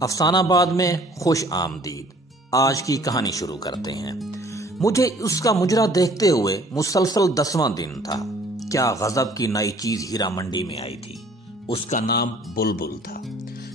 افسانہ آباد میں خوش آمدید۔ آج کی کہانی شروع کرتے ہیں۔ مجھے اس کا مجرا دیکھتے ہوئے مسلسل 10واں دن تھا۔ کیا غضب کی نئی چیز ہیرا منڈی میں آئی تھی۔ اس کا نام بلبل تھا۔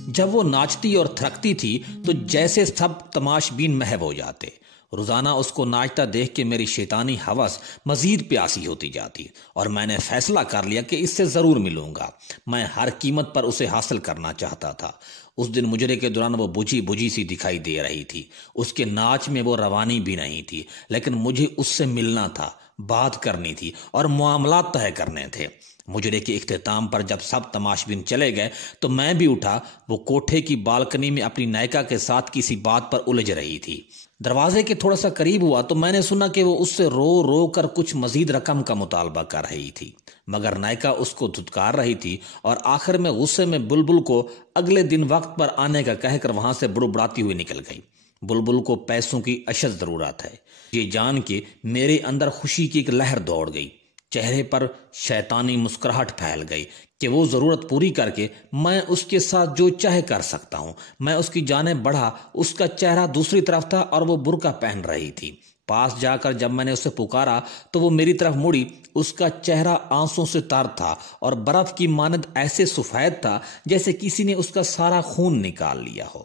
جب وہ ناچتی اور تھرکتی تھی تو جیسے سب تماشبین محو ہو جاتے۔ روزانہ اس کو ناچتا دیکھ کے میری شیطانی ہوس مزید پیاسی ہوتی جاتی اور میں نے فیصلہ کر لیا کہ اس سے ضرور ملوں گا۔ میں ہر قیمت پر اسے حاصل کرنا چاہتا تھا۔ اس دن مجرے کے دوران وہ بجھی سی دکھائی دے رہی تھی۔ اس کے ناچ میں وہ روانی بھی نہیں تھی، لیکن مجھے اس سے ملنا تھا، بات کرنی تھی اور معاملات طے کرنے تھے۔ مجرے کے اختتام پر جب سب تماشبین چلے گئے تو میں بھی اٹھا۔ وہ کوٹھے کی بالکنی میں اپنی نائکا کے ساتھ کسی بات پر الجھ رہی تھی۔ دروازے کے تھوڑا سا قریب ہوا تو میں نے سنا کہ وہ اس سے رو رو کر کچھ مزید رقم کا مطالبہ کر رہی تھی، مگر نائکا اس کو دھتکار رہی تھی اور آخر میں غصے میں بلبل کو اگلے دن وقت پر آنے کا کہہ کر وہاں سے بڑبڑاتی ہوئی نکل گئی۔ بلبل کو پیسوں کی اشد ضرورت ہے، یہ جان کے میرے اندر خوشی کی ایک لہر دوڑ گئی۔ چہرے پر شیطانی مسکراہٹ پھیل گئی کہ وہ ضرورت پوری کر کے میں اس کے ساتھ جو چاہے کر سکتا ہوں۔ میں اس کی جانب بڑھا۔ اس کا چہرہ دوسری طرف تھا اور وہ برقع پہن رہی تھی۔ پاس جا کر جب میں نے اسے پکارا تو وہ میری طرف مڑی۔ اس کا چہرہ آنسوں سے تر تھا اور برف کی مانند ایسے سفید تھا جیسے کسی نے اس کا سارا خون نکال لیا ہو۔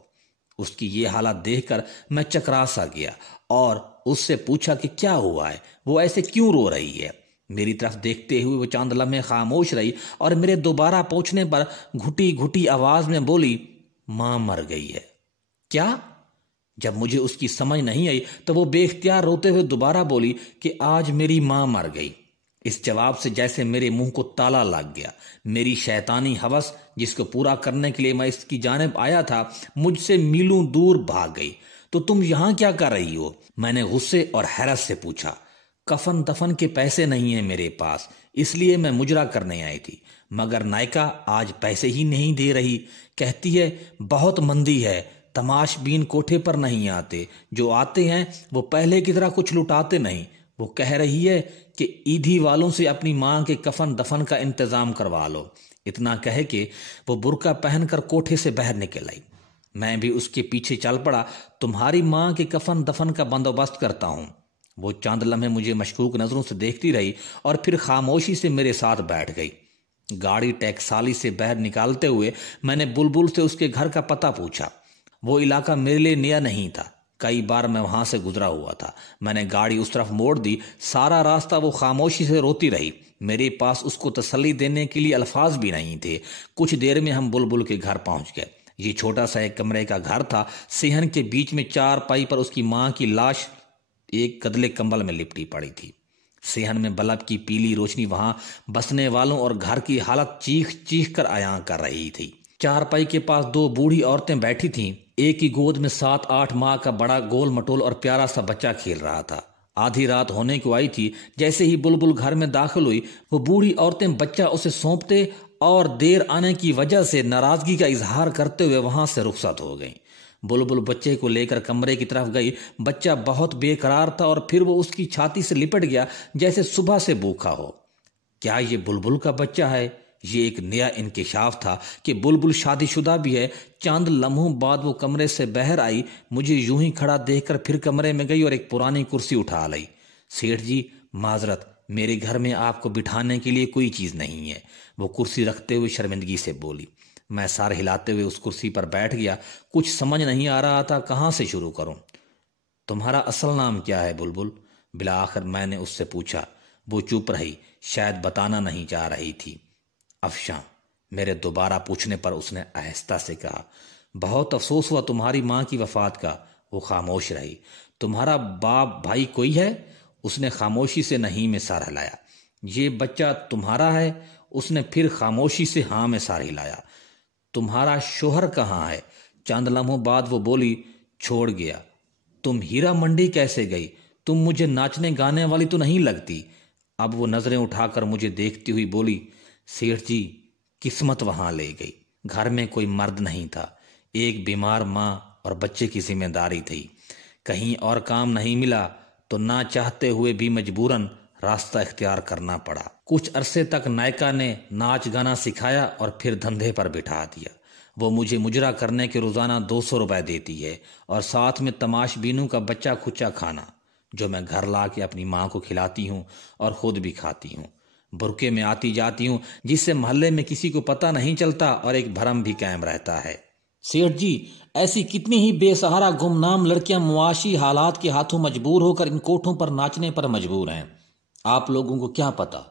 اس کی یہ حالت دیکھ کر میں چکرا سا گیا اور اس سے پوچھا کہ کیا ہوا ہے، وہ ایسے کیوں رو رہی ہے۔ میری طرف دیکھتے ہوئے وہ چند لمحے خاموش رہی اور میرے دوبارہ پہنچنے پر گھٹی گھٹی آواز میں بولی، ماں مر گئی ہے۔ کیا؟ جب مجھے اس کی سمجھ نہیں آئی تو وہ بے اختیار روتے ہوئے دوبارہ بولی کہ آج میری ماں مر گئی۔ اس جواب سے جیسے میرے منہ کو تالا لگ گیا۔ میری شیطانی ہوس جس کو پورا کرنے کے لیے میں اس کی جانب آیا تھا مجھ سے میلوں دور بھاگ گئی۔ تو تم یہاں کیا کر رہی ہو؟ میں نے غصے اور حیرت سے پوچھا۔ کفن دفن کے پیسے نہیں ہیں میرے پاس، اس لیے میں مجرا کرنے آئی تھی، مگر نائکا آج پیسے ہی نہیں دے رہی۔ کہتی ہے بہت مندی ہے، تماشبین کوٹھے پر نہیں آتے، جو آتے ہیں وہ پہلے کی طرح کچھ لٹاتے نہیں۔ وہ کہہ رہی ہے کہ عیدھی والوں سے اپنی ماں کے کفن دفن کا انتظام کروا لو۔ اتنا کہہ کے وہ برقع پہن کر کوٹھے سے باہر نکل آئی۔ میں بھی اس کے پیچھے چل پڑا۔ تمہاری ماں کے کفن دفن کا بندوبست کرتا ہوں۔ وہ چند لمحے مجھے مشکوک نظروں سے دیکھتی رہی اور پھر خاموشی سے میرے ساتھ بیٹھ گئی۔ گاڑی ٹیکسالی سے باہر نکالتے ہوئے میں نے بلبل سے اس کے گھر کا پتہ پوچھا۔ وہ علاقہ میرے لیے نیا نہیں تھا، کئی بار میں وہاں سے گزرا ہوا تھا۔ میں نے گاڑی اس طرف موڑ دی۔ سارا راستہ وہ خاموشی سے روتی رہی۔ میرے پاس اس کو تسلی دینے کے لیے الفاظ بھی نہیں تھے۔ کچھ دیر میں ہم بلبل کے گھر پہنچ گئے۔ یہ چھوٹا سا ایک کمرے کا گھر تھا۔ صحن کے بیچ میں چارپائی پر اس کی ماں کی لاش ایک گدلے کمبل میں لپٹی پڑی تھی۔ صحن میں بلب کی پیلی روشنی وہاں بسنے والوں اور گھر کی حالت چیخ چیخ کر عیاں کر رہی تھی۔ چارپائی کے پاس دو بوڑھی عورتیں بیٹھی تھیں۔ ایک کی گود میں 7-8 ماہ کا بڑا گول مٹول اور پیارا سا بچہ کھیل رہا تھا۔ آدھی رات ہونے کو آئی تھی۔ جیسے ہی بلبل گھر میں داخل ہوئی وہ بوڑھی عورتیں بچہ اسے سونپتے اور دیر آنے کی وجہ سے ناراضگی کا اظہار کرتے ہوئے وہاں سے رخصت ہو گئیں۔ بلبل بچے کو لے کر کمرے کی طرف گئی۔ بچہ بہت بے قرار تھا اور پھر وہ اس کی چھاتی سے لپٹ گیا جیسے صبح سے بھوکا ہو۔ کیا یہ بلبل کا بچہ ہے؟ یہ ایک نیا انکشاف تھا کہ بلبل شادی شدہ بھی ہے۔ چند لمحوں بعد وہ کمرے سے باہر آئی، مجھے یوں ہی کھڑا دیکھ کر پھر کمرے میں گئی اور ایک پرانی کرسی اٹھا لائی۔ سیٹھ جی معذرت، میرے گھر میں آپ کو بٹھانے کے لیے کوئی چیز نہیں ہے، وہ کرسی رکھتے ہوئے شرمندگی سے بولی۔ میں سر ہلاتے ہوئے اس کرسی پر بیٹھ گیا۔ کچھ سمجھ نہیں آ رہا تھا کہاں سے شروع کروں۔ تمہارا اصل نام کیا ہے بلبل؟ بالآخر میں نے اس سے پوچھا۔ وہ چپ رہی، شاید بتانا نہیں چاہ رہی تھی۔ افشاں، میرے دوبارہ پوچھنے پر اس نے آہستہ سے کہا۔ بہت افسوس ہوا تمہاری ماں کی وفات کا۔ وہ خاموش رہی۔ تمہارا باپ بھائی کوئی ہے؟ اس نے خاموشی سے نہیں میں سر ہلایا۔ یہ بچہ تمہارا ہے؟ اس نے پھر خاموشی سے ہاں میں سر ہلایا۔ تمہارا شوہر کہاں ہے؟ چند لمحوں بعد وہ بولی، چھوڑ گیا۔ تم ہیرا منڈی کیسے گئی؟ تم مجھے ناچنے گانے والی تو نہیں لگتی۔ اب وہ نظریں اٹھا کر مجھے دیکھتی ہوئی بولی، سیٹھ جی قسمت وہاں لے گئی۔ گھر میں کوئی مرد نہیں تھا، ایک بیمار ماں اور بچے کی ذمہ داری تھی۔ کہیں اور کام نہیں ملا تو نہ چاہتے ہوئے بھی مجبوراً راستہ اختیار کرنا پڑا۔ کچھ عرصے تک نائکا نے ناچ گانا سکھایا اور پھر دھندے پر بٹھا دیا۔ وہ مجھے مجرا کرنے کے روزانہ 200 روپے دیتی ہے اور ساتھ میں تماش بینوں کا بچہ کھچا کھانا جو میں گھر لا کے اپنی ماں کو کھلاتی ہوں اور خود بھی کھاتی ہوں۔ برقعے میں آتی جاتی ہوں جس سے محلے میں کسی کو پتہ نہیں چلتا اور ایک بھرم بھی قائم رہتا ہے۔ سیٹھ جی، ایسی کتنی ہی بے سہارا گمنام لڑکیاں معاشی حالات کے ہاتھوں مجبور ہو کر ان کوٹھوں پر ناچنے پر مجبور ہیں۔ آپ لوگوں کو کیا پتا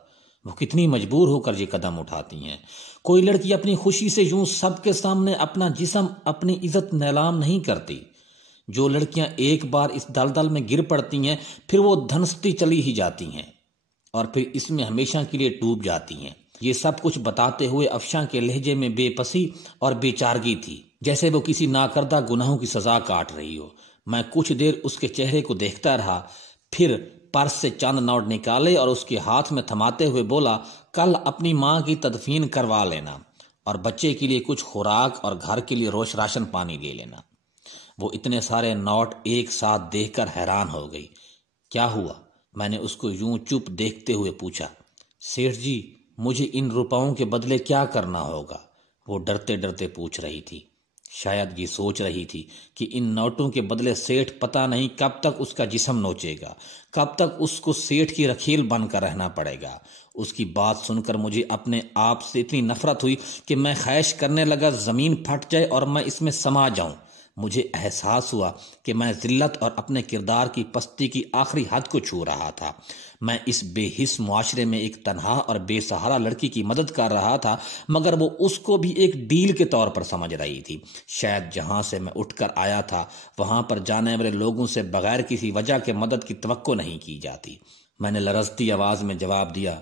وہ کتنی مجبور ہو کر یہ قدم اٹھاتی ہیں۔ کوئی لڑکی اپنی خوشی سے یوں سب کے سامنے اپنا جسم، اپنی عزت نیلام نہیں کرتی۔ جو لڑکیاں ایک بار اس دلدل میں گر پڑتی ہیں پھر وہ دھنستی چلی ہی جاتی ہیں اور پھر اس میں ہمیشہ کے لیے ڈوب جاتی ہیں۔ یہ سب کچھ بتاتے ہوئے افشاں کے لہجے میں بے پسی اور بے چارگی تھی، جیسے وہ کسی ناکردہ گناہوں کی سزا کاٹ رہی ہو۔ میں کچھ دیر اس کے چہرے کو دیکھتا رہا، پھر پرس سے چند نوٹ نکالے اور اس کے ہاتھ میں تھماتے ہوئے بولا، کل اپنی ماں کی تدفین کروا لینا اور بچے کے لیے کچھ خوراک اور گھر کے لیے روش راشن پانی لے لینا۔ وہ اتنے سارے نوٹ ایک ساتھ دیکھ کر حیران ہو گئی۔ کیا ہوا؟ میں نے اس کو یوں چپ دیکھتے ہوئے پوچھا۔ سیٹھ جی، مجھے ان روپوں کے بدلے کیا کرنا ہوگا؟ وہ ڈرتے ڈرتے پوچھ رہی تھی۔ شاید یہ سوچ رہی تھی کہ ان نوٹوں کے بدلے سیٹھ پتہ نہیں کب تک اس کا جسم نوچے گا، کب تک اس کو سیٹھ کی رکھیل بن کر رہنا پڑے گا۔ اس کی بات سن کر مجھے اپنے آپ سے اتنی نفرت ہوئی کہ میں خواہش کرنے لگا زمین پھٹ جائے اور میں اس میں سما جاؤں۔ مجھے احساس ہوا کہ میں ذلت اور اپنے کردار کی پستی کی آخری حد کو چھو رہا تھا۔ میں اس بے حس معاشرے میں ایک تنہا اور بے سہارا لڑکی کی مدد کر رہا تھا، مگر وہ اس کو بھی ایک ڈیل کے طور پر سمجھ رہی تھی۔ شاید جہاں سے میں اٹھ کر آیا تھا وہاں پر جانے والے لوگوں سے بغیر کسی وجہ کے مدد کی توقع نہیں کی جاتی۔ میں نے لرزتی آواز میں جواب دیا،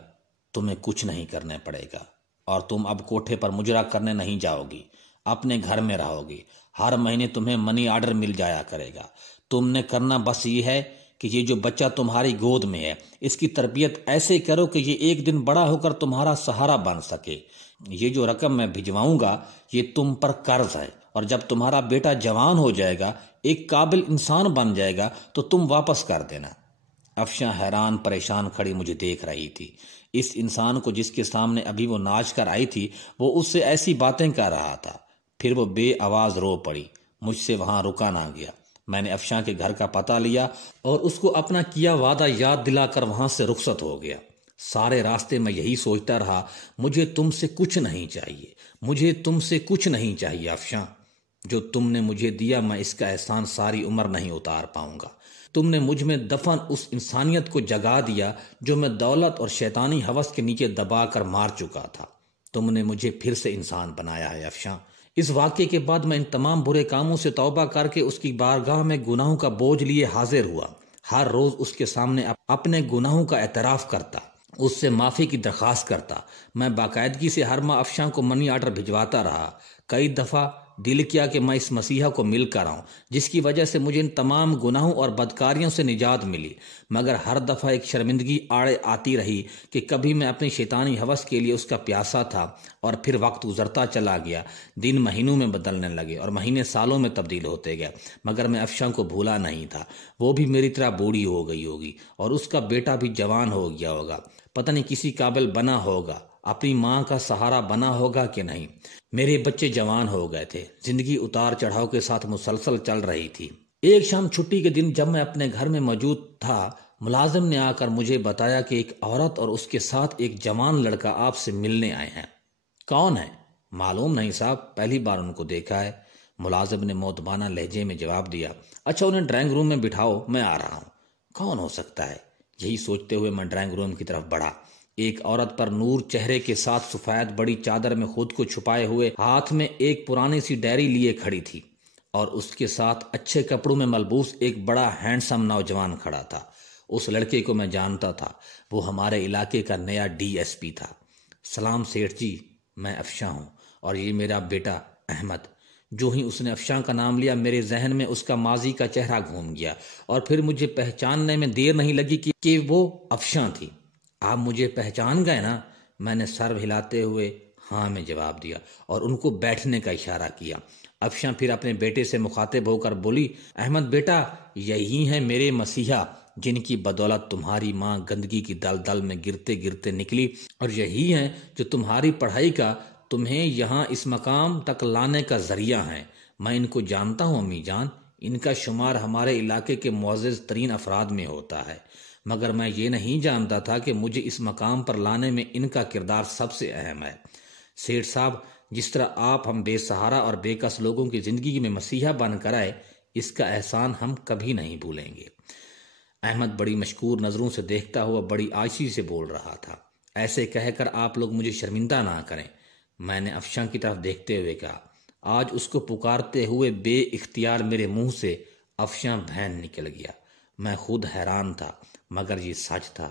تمہیں کچھ نہیں کرنے پڑے گا اور تم اب کوٹھے پر مجرا کرنے نہیں جاؤ گی، اپنے گھر میں رہو گی۔ ہر مہینے تمہیں منی آرڈر مل جایا کرے گا۔ تم نے کرنا بس یہ ہے کہ یہ جو بچہ تمہاری گود میں ہے اس کی تربیت ایسے کرو کہ یہ ایک دن بڑا ہو کر تمہارا سہارا بن سکے۔ یہ جو رقم میں بھجواؤں گا یہ تم پر قرض ہے، اور جب تمہارا بیٹا جوان ہو جائے گا، ایک قابل انسان بن جائے گا تو تم واپس کر دینا۔ افشاں حیران پریشان کھڑی مجھے دیکھ رہی تھی۔ اس انسان کو جس کے سامنے ابھی وہ ناچ کر آئی تھی وہ اس سے ایسی باتیں کر رہا تھا۔ پھر وہ بے آواز رو پڑی۔ مجھ سے وہاں رکا نہ گیا۔ میں نے افشاں کے گھر کا پتہ لیا اور اس کو اپنا کیا وعدہ یاد دلا کر وہاں سے رخصت ہو گیا۔ سارے راستے میں یہی سوچتا رہا، مجھے تم سے کچھ نہیں چاہیے، مجھے تم سے کچھ نہیں چاہیے افشاں۔ جو تم نے مجھے دیا میں اس کا احسان ساری عمر نہیں اتار پاؤں گا۔ تم نے مجھ میں دفن اس انسانیت کو جگا دیا جو میں دولت اور شیطانی ہوس کے نیچے دبا کر مار چکا تھا۔ تم نے مجھے پھر سے انسان بنایا ہے افشاں۔ اس واقعے کے بعد میں ان تمام برے کاموں سے توبہ کر کے اس کی بارگاہ میں گناہوں کا بوجھ لیے حاضر ہوا۔ ہر روز اس کے سامنے اپنے گناہوں کا اعتراف کرتا، اس سے معافی کی درخواست کرتا۔ میں باقاعدگی سے ہر ماہ افشاں کو منی آرڈر بھجواتا رہا۔ کئی دفعہ دل کیا کہ میں اس مسیحا کو مل کر آؤں جس کی وجہ سے مجھے ان تمام گناہوں اور بدکاریوں سے نجات ملی، مگر ہر دفعہ ایک شرمندگی آڑے آتی رہی کہ کبھی میں اپنی شیطانی ہوس کے لیے اس کا پیاسا تھا، اور پھر وقت گزرتا چلا گیا۔ دن مہینوں میں بدلنے لگے اور مہینے سالوں میں تبدیل ہوتے گئے، مگر میں افشاں کو بھولا نہیں تھا۔ وہ بھی میری طرح بوڑھی ہو گئی ہوگی اور اس کا بیٹا بھی جوان ہو گیا ہوگا، پتہ نہیں کسی قابل بنا ہوگا، اپنی ماں کا سہارا بنا ہوگا کہ نہیں۔ میرے بچے جوان ہو گئے تھے، زندگی اتار چڑھاؤ کے ساتھ مسلسل چل رہی تھی۔ ایک شام چھٹی کے دن جب میں اپنے گھر میں موجود تھا، ملازم نے آ کر مجھے بتایا کہ ایک عورت اور اس کے ساتھ ایک جوان لڑکا آپ سے ملنے آئے ہیں۔ کون ہے؟ معلوم نہیں صاحب، پہلی بار ان کو دیکھا ہے۔ ملازم نے مؤدبانہ لہجے میں جواب دیا۔ اچھا، انہیں ڈرائنگ روم میں بٹھاؤ، میں آ رہا ہوں۔ کون ہو سکتا ہے؟ یہی سوچتے ہوئے میں ڈرائنگ روم کی طرف بڑھا۔ ایک عورت پر نور چہرے کے ساتھ سفید بڑی چادر میں خود کو چھپائے ہوئے ہاتھ میں ایک پرانی سی ڈائری لیے کھڑی تھی، اور اس کے ساتھ اچھے کپڑوں میں ملبوس ایک بڑا ہینڈسم نوجوان کھڑا تھا۔ اس لڑکے کو میں جانتا تھا، وہ ہمارے علاقے کا نیا DSP تھا۔ سلام سیٹھ جی، میں افشاں ہوں اور یہ میرا بیٹا احمد۔ جو ہی اس نے افشاں کا نام لیا میرے ذہن میں اس کا ماضی کا چہرہ گھوم گیا، اور پھر مجھے پہچاننے میں دیر نہیں لگی کہ وہ افشاں تھی۔ آپ مجھے پہچان گئے نا؟ میں نے سر ہلاتے ہوئے ہاں میں جواب دیا اور ان کو بیٹھنے کا اشارہ کیا۔ افشاں پھر اپنے بیٹے سے مخاطب ہو کر بولی، احمد بیٹا، یہی ہیں میرے مسیحا جن کی بدولت تمہاری ماں گندگی کی دلدل میں گرتے گرتے نکلی، اور یہی ہیں جو تمہاری پڑھائی کا تمہیں یہاں اس مقام تک لانے کا ذریعہ ہیں۔ میں ان کو جانتا ہوں امی جان، ان کا شمار ہمارے علاقے کے معزز ترین افراد میں ہوتا ہے، مگر میں یہ نہیں جانتا تھا کہ مجھے اس مقام پر لانے میں ان کا کردار سب سے اہم ہے۔ سیٹھ صاحب، جس طرح آپ ہم بے سہارا اور بے کس لوگوں کی زندگی میں مسیحا بن کر آئے، اس کا احسان ہم کبھی نہیں بھولیں گے۔ احمد بڑی مشکور نظروں سے دیکھتا ہوا بڑی عاجزی سے بول رہا تھا۔ ایسے کہہ کر آپ لوگ مجھے شرمندہ نہ کریں، میں نے افشاں کی طرف دیکھتے ہوئے کہا۔ آج اس کو پکارتے ہوئے بے اختیار میرے منہ سے افشاں بہن نکل گیا۔ میں خود حیران تھا، مگر یہ سچ تھا۔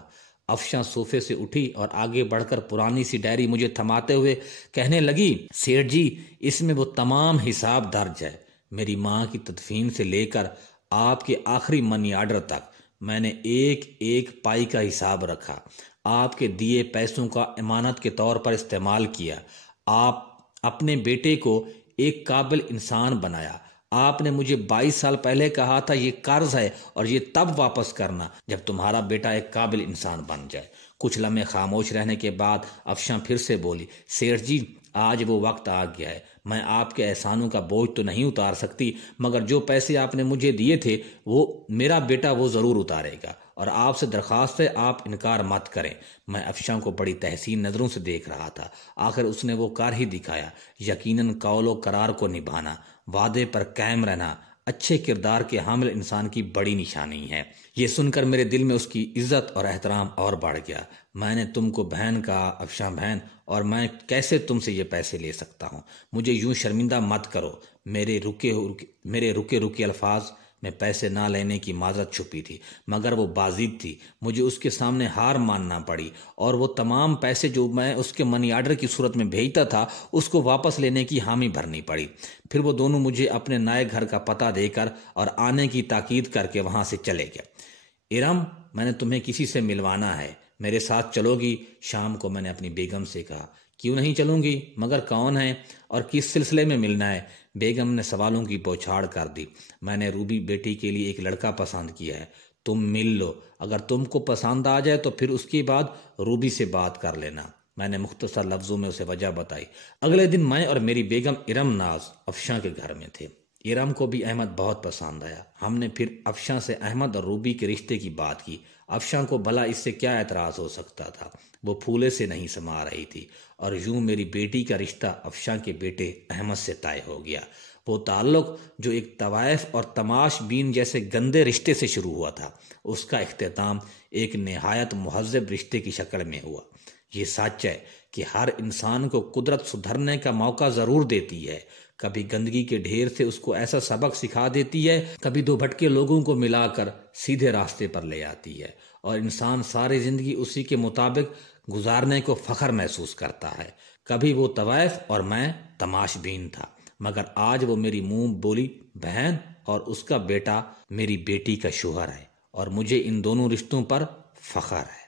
افشاں صوفے سے اٹھی اور آگے بڑھ کر پرانی سی ڈائری مجھے تھماتے ہوئے کہنے لگی، سیٹھ جی، اس میں وہ تمام حساب درج ہے۔ میری ماں کی تدفین سے لے کر آپ کے آخری منی آرڈر تک میں نے ایک ایک پائی کا حساب رکھا، آپ کے دیے پیسوں کا امانت کے طور پر استعمال کیا۔ آپ اپنے بیٹے کو ایک قابل انسان بنایا۔ آپ نے مجھے 22 سال پہلے کہا تھا یہ قرض ہے اور یہ تب واپس کرنا جب تمہارا بیٹا ایک قابل انسان بن جائے۔ کچھ لمحے خاموش رہنے کے بعد افشاں پھر سے بولی، سیٹھ جی، آج وہ وقت آ گیا ہے۔ میں آپ کے احسانوں کا بوجھ تو نہیں اتار سکتی، مگر جو پیسے آپ نے مجھے دیے تھے وہ میرا بیٹا وہ ضرور اتارے گا، اور آپ سے درخواست ہے آپ انکار مت کریں۔ میں افشاں کو بڑی تحسین نظروں سے دیکھ رہا تھا۔ آخر اس نے وہ کر ہی دکھایا۔ یقیناً قول و قرار کو نبھانا، وعدے پر قائم رہنا اچھے کردار کے حامل انسان کی بڑی نشانی ہے۔ یہ سن کر میرے دل میں اس کی عزت اور احترام اور بڑھ گیا۔ میں نے تم کو بہن کہا، افشاں بہن، اور میں کیسے تم سے یہ پیسے لے سکتا ہوں؟ مجھے یوں شرمندہ مت کرو۔ میرے رکے الفاظ میں پیسے نہ لینے کی معذرت چھپی تھی، مگر وہ بازید تھی۔ مجھے اس کے سامنے ہار ماننا پڑی اور وہ تمام پیسے جو میں اس کے منی آرڈر کی صورت میں بھیجتا تھا اس کو واپس لینے کی حامی بھرنی پڑی۔ پھر وہ دونوں مجھے اپنے نئے گھر کا پتہ دے کر اور آنے کی تاکید کر کے وہاں سے چلے گئے۔ ارم، میں نے تمہیں کسی سے ملوانا ہے، میرے ساتھ چلو گی؟ شام کو میں نے اپنی بیگم سے کہا۔ کیوں نہیں چلوں گی، مگر کون ہے اور کس سلسلے میں ملنا ہے؟ بیگم نے سوالوں کی بوچھاڑ کر دی۔ میں نے روبی بیٹی کے لیے ایک لڑکا پسند کیا ہے، تم مل لو، اگر تم کو پسند آ جائے تو پھر اس کے بعد روبی سے بات کر لینا۔ میں نے مختصر لفظوں میں اسے وجہ بتائی۔ اگلے دن میں اور میری بیگم ارم ناز افشاں کے گھر میں تھے۔ ارم کو بھی احمد بہت پسند آیا۔ ہم نے پھر افشاں سے احمد اور روبی کے رشتے کی بات کی۔ افشاں کو بھلا اس سے کیا اعتراض ہو سکتا تھا؟ وہ پھولے سے نہیں سما رہی تھی، اور یوں میری بیٹی کا رشتہ افشاں کے بیٹے احمد سے طے ہو گیا۔ وہ تعلق جو ایک طوائف اور تماش بین جیسے گندے رشتے سے شروع ہوا تھا، اس کا اختتام ایک نہایت مہذب رشتے کی شکل میں ہوا۔ یہ سچ ہے کہ ہر انسان کو قدرت سدھرنے کا موقع ضرور دیتی ہے۔ کبھی گندگی کے ڈھیر سے اس کو ایسا سبق سکھا دیتی ہے، کبھی دو بھٹکے لوگوں کو ملا کر سیدھے راستے پر لے آتی ہے، اور انسان ساری زندگی اسی کے مطابق گزارنے کو فخر محسوس کرتا ہے۔ کبھی وہ طوائف اور میں تماش بین تھا، مگر آج وہ میری منہ بولی بہن اور اس کا بیٹا میری بیٹی کا شوہر ہے، اور مجھے ان دونوں رشتوں پر فخر ہے۔